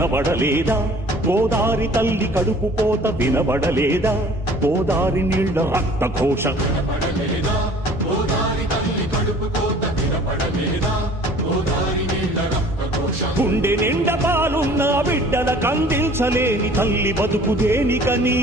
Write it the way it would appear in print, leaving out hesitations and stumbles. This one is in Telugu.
కనబడలేదా? గోదారి తల్లి కడుపు కోత వినబడలేదా? గోదారి నీళ్ల రక్తఘోష గుండె నిండా పాలున్న బిడ్డల కందించలేని తల్లి బతుకు దేనికని?